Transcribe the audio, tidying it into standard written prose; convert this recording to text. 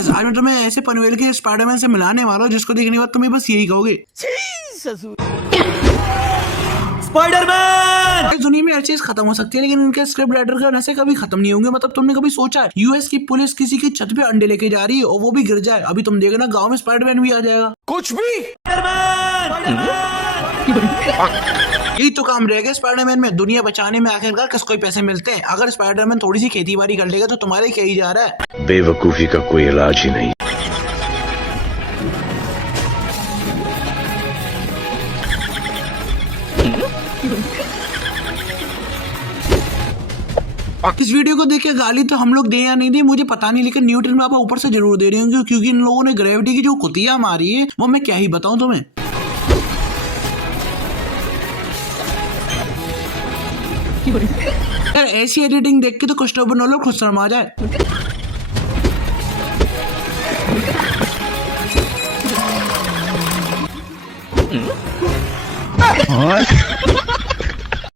Guys, आज मैं तुम्हें ऐसे पनवेल के स्पाइडरमैन से मिलाने वाला हूँ जिसको देखने के बाद तुम्हें बस यही कहोगे, स्पाइडरमैन। इस दुनिया में हर चीज खत्म हो सकती है लेकिन इनके स्क्रिप्ट राइटर के नशे कभी खत्म नहीं होंगे। मतलब तुमने कभी सोचा है यूएस की पुलिस किसी की छत पे अंडे लेके जा रही है और वो भी गिर जाए, अभी तुम देखना गांव में स्पाइडरमैन भी आ जाएगा। कुछ भी यही तो काम रहेगा स्पाइडरमैन में, दुनिया बचाने में आखिरकार किसको पैसे मिलते हैं। अगर स्पाइडरमैन थोड़ी सी खेती बाड़ी कर लेगा तो तुम्हारे क्या ही जा रहा है। बेवकूफी का कोई इलाज ही नहीं। इस वीडियो को देख के गाली तो हम लोग दे या नहीं दे मुझे पता नहीं, लेकिन न्यूटन पापा ऊपर से जरूर दे रहे होंगे क्योंकि इन लोगों ने ग्रेविटी की जो कुतिया मारी है वो मैं क्या ही बताऊं तुम्हें। यार ऐसी एडिटिंग देख के तो क्रिस्टोफर नोलन खुद शर्मा जाए।